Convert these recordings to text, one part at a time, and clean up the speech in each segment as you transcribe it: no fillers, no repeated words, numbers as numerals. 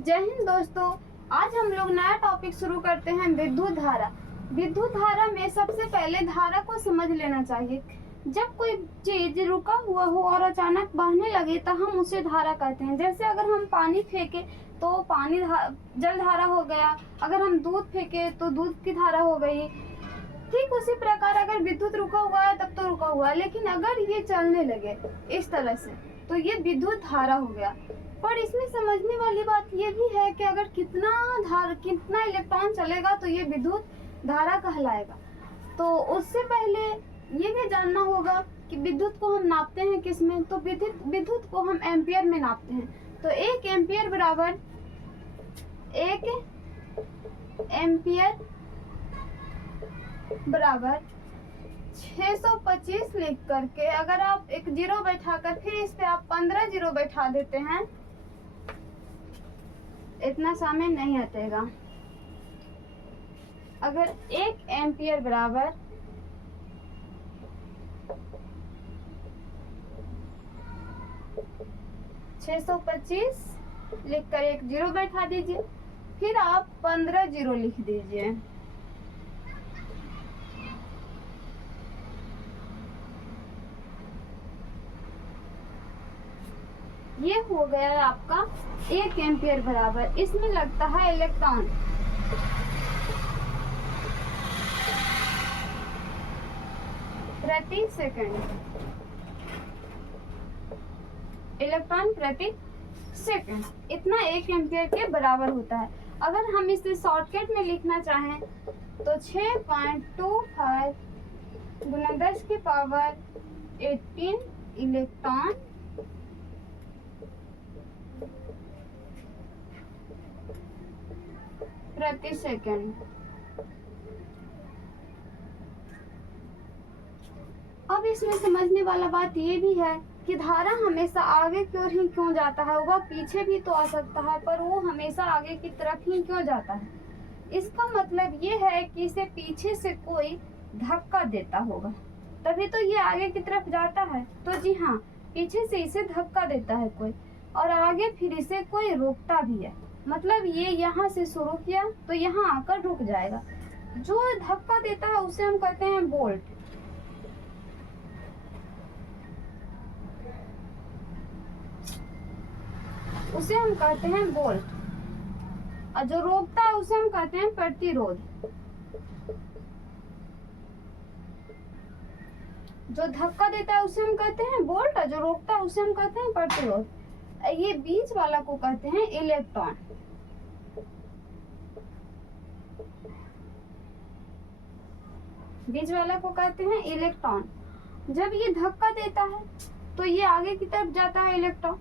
जय हिंद दोस्तों। आज हम लोग नया टॉपिक शुरू करते हैं, विद्युत धारा। विद्युत धारा में सबसे पहले धारा को समझ लेना चाहिए। जब कोई चीज रुका हुआ हो और अचानक बहने लगे तो हम उसे धारा कहते हैं। जैसे अगर हम पानी फेंके तो पानी जल धारा हो गया, अगर हम दूध फेंके तो दूध की धारा हो गई। ठीक उसी प्रकार अगर विद्युत रुका हुआ है तब तो रुका हुआ है, लेकिन अगर ये चलने लगे इस तरह से तो ये विद्युत धारा हो गया। पर इसमें समझने वाली बात ये भी है कि अगर कितना इलेक्ट्रॉन चलेगा तो ये विद्युत धारा कहलाएगा। तो उससे पहले ये भी जानना होगा कि विद्युत को हम नापते हैं किसमें, तो विद्युत को हम एम्पियर में नापते हैं। तो 1 एम्पियर बराबर 625 लिख करके अगर आप एक जीरो बैठाकर फिर इस पे आप 15 जीरो बैठा देते हैं, इतना समय नहीं हटेगा। अगर 1 एम्पियर बराबर 625 लिखकर एक जीरो बैठा दीजिए, फिर आप 15 जीरो लिख दीजिए। ये हो गया आपका 1 एम्पियर बराबर। इसमें लगता है इलेक्ट्रॉन। प्रति सेकंड, इलेक्ट्रॉन प्रति सेकंड, इतना 1 एम्पियर के बराबर होता है। अगर हम इसे शॉर्टकट में लिखना चाहें तो 6.25 गुना 10 की पावर 18 इलेक्ट्रॉन प्रति सेकंड। अब इसमें समझने वाला बात ये भी है कि धारा हमेशा आगे की ओर ही क्यों जाता है। वह पीछे भी तो आ सकता है, पर वो हमेशा आगे की तरफ ही क्यों जाता है। इसका मतलब ये है कि इसे पीछे से कोई धक्का देता होगा, तभी तो ये आगे की तरफ जाता है। तो जी हाँ, पीछे से इसे धक्का देता है कोई, और आगे फिर इसे कोई रोकता भी है। मतलब ये यहाँ से शुरू किया तो यहाँ आकर रुक जाएगा। जो धक्का देता है उसे हम कहते हैं बोल्ट। उसे हम कहते हैं बोल्ट, और जो रोकता है उसे हम कहते हैं प्रतिरोध। जो धक्का देता है उसे हम कहते हैं बोल्ट, और जो रोकता है उसे हम कहते हैं प्रतिरोध। ये बीच वाला को कहते हैं इलेक्ट्रॉन। बीच वाला को कहते हैं इलेक्ट्रॉन। जब ये धक्का देता है तो ये आगे की तरफ जाता है इलेक्ट्रॉन,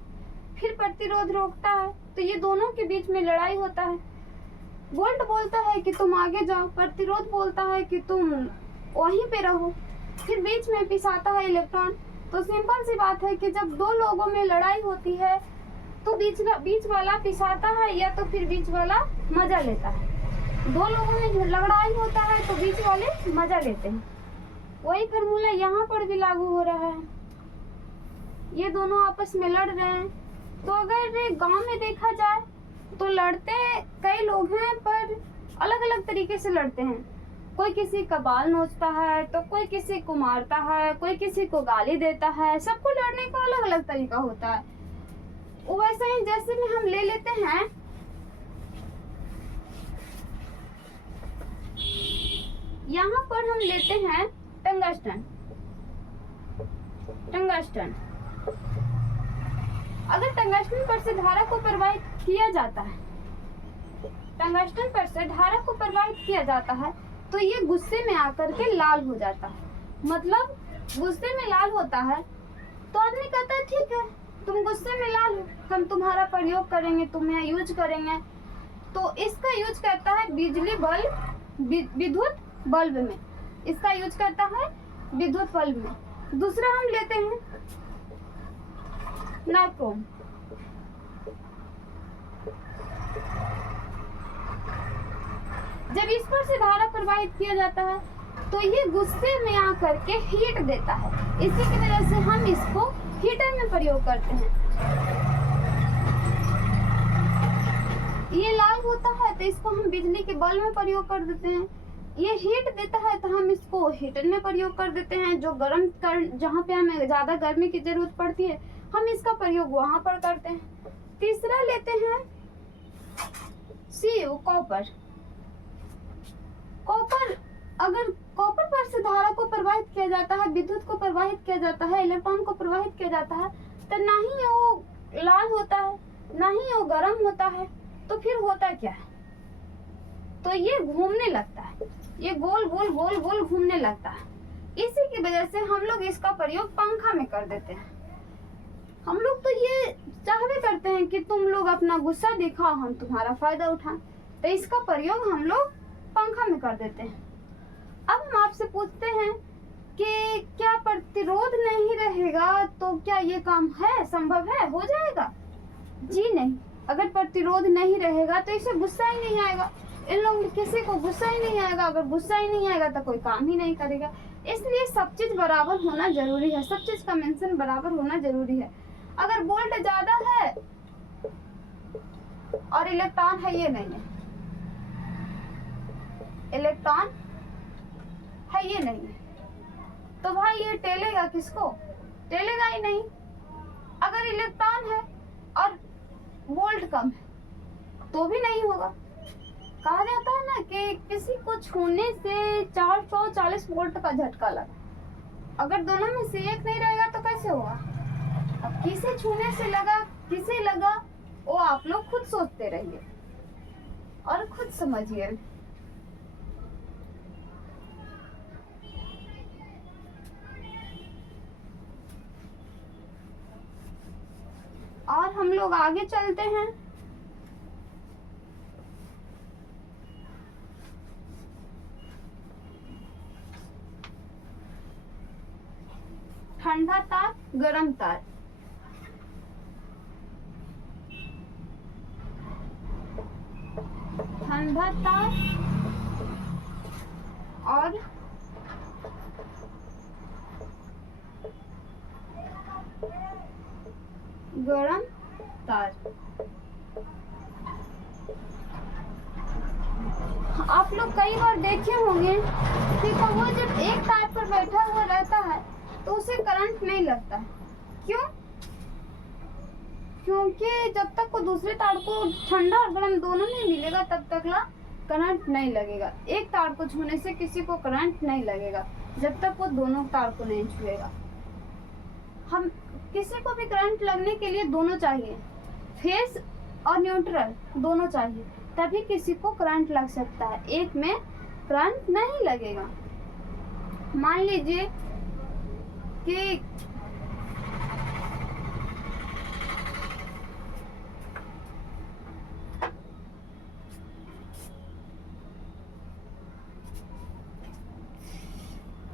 फिर प्रतिरोध रोकता है तो ये दोनों के बीच में लड़ाई होता है। वोल्ट बोलता है कि तुम आगे जाओ, प्रतिरोध बोलता है कि तुम वहीं पे रहो, फिर बीच में पिसाता है इलेक्ट्रॉन। तो सिंपल सी बात है कि जब दो लोगों में लड़ाई होती है तो बीच वाला पिसाता है या तो फिर बीच वाला मजा लेता है। दो लोगों में लड़ाई होता है तो बीच वाले मजा लेते हैं। वही फॉर्मूला यहाँ पर भी लागू हो रहा है। ये दोनों आपस में लड़ रहे हैं। तो अगर गांव में देखा जाए तो लड़ते कई लोग हैं, पर अलग अलग तरीके से लड़ते हैं। कोई किसी का बाल नोचता है तो कोई किसी को मारता है, कोई किसी को गाली देता है। सबको लड़ने का अलग अलग तरीका होता है। वैसे ही जैसे में हम ले लेते हैं यहाँ पर हम लेते हैं टंगस्टन। अगर टंगस्टन पर से धारा को प्रवाहित किया जाता है, टंगस्टन पर से धारा को प्रवाहित किया जाता है तो ये गुस्से में आकर के लाल हो जाता है। मतलब गुस्से में लाल होता है तो आदमी कहता है ठीक है, तुम गुस्से में लाल हो, हम तुम्हारा प्रयोग करेंगे, तुम्हें यूज करेंगे। तो इसका यूज करता है विद्युत बल्ब में। इसका यूज करता है विद्युत बल्ब में। दूसरा हम लेते हैं नाइक्रोम। जब इस पर से धारा प्रवाहित किया जाता है तो ये गुस्से में आकर के हीट देता है। इसी की वजह से हम इसको हीटर में प्रयोग करते हैं। देता है तो इसको हम बिजली के बल्ब में प्रयोग कर देते हैं। ये हीट देता है तो हम इसको हीटर में प्रयोग कर देते हैं। जो गर्म कर, जहाँ पे हमें ज़्यादा गर्मी की जरूरत पड़ती है हम इसका प्रयोग वहाँ पर करते हैं। तीसरा लेते हैं Cu, कॉपर। कॉपर, अगर कॉपर पर से धारा को प्रवाहित किया जाता है, विद्युत को प्रवाहित किया जाता है, इलेक्ट्रॉन को प्रवाहित किया जाता है, तो ना ही वो लाल होता है ना ही वो गर्म होता है, तो फिर होता क्या है? तो ये घूमने लगता है, ये गोल गोल गोल गोल घूमने लगता है। इसी की वजह से हम लोग इसका प्रयोग पंखा में कर देते हैं। हम लोग तो ये चाहते करते हैं कि तुम लोग अपना गुस्सा दिखाओ, हम तुम्हारा फायदा उठाएं, तो इसका प्रयोग हम लोग पंखा में कर देते हैं। अब हम आपसे पूछते हैं कि क्या प्रतिरोध नहीं रहेगा तो क्या ये काम है, संभव है, हो जाएगा? जी नहीं। अगर प्रतिरोध नहीं रहेगा तो इसे गुस्सा ही नहीं आएगा। इन लोग किसी को गुस्सा ही नहीं आएगा। अगर गुस्सा ही नहीं आएगा तो कोई काम ही नहीं करेगा। इसलिए सब चीज बराबर होना जरूरी है, सब चीज का मेंशन बराबर होना जरूरी है। अगर वोल्ट ज्यादा है और इलेक्ट्रॉन है ये नहीं है, इलेक्ट्रॉन है ये नहीं है, तो भाई ये टेलेगा किसको? टेलेगा ही नहीं। अगर इलेक्ट्रॉन है और वोल्ट कम है तो भी नहीं होगा। कहा जाता है ना कि किसी को छूने से 440 वोल्ट का झटका लगा। अगर दोनों में से एक नहीं रहेगा तो कैसे होगा? अब किसे छूने से लगा, किसे लगा, वो आप लोग खुद सोचते रहिए और खुद समझिए। और हम लोग आगे चलते हैं। ठंडा तार, गर्म तार। ठंडा तार और गरम तार। आप लोग कई बार देखे होंगे कि कौवा जब एक तार पर बैठा हुआ रहता है तो उसे करंट नहीं लगता है। क्यों? क्योंकि जब तक वो दूसरे तार को ठंडा और गर्म दोनों नहीं मिलेगा तब तक करंट नहीं लगेगा। एक तार को छूने से किसी को करंट नहीं लगेगा जब तक वो दोनों तार को नहीं छुएगा। हम किसी को भी करंट लगने के लिए दोनों चाहिए, फेस और न्यूट्रल दोनों चाहिए, तभी किसी को करंट लग सकता है। एक में करंट नहीं लगेगा। मान लीजिए कि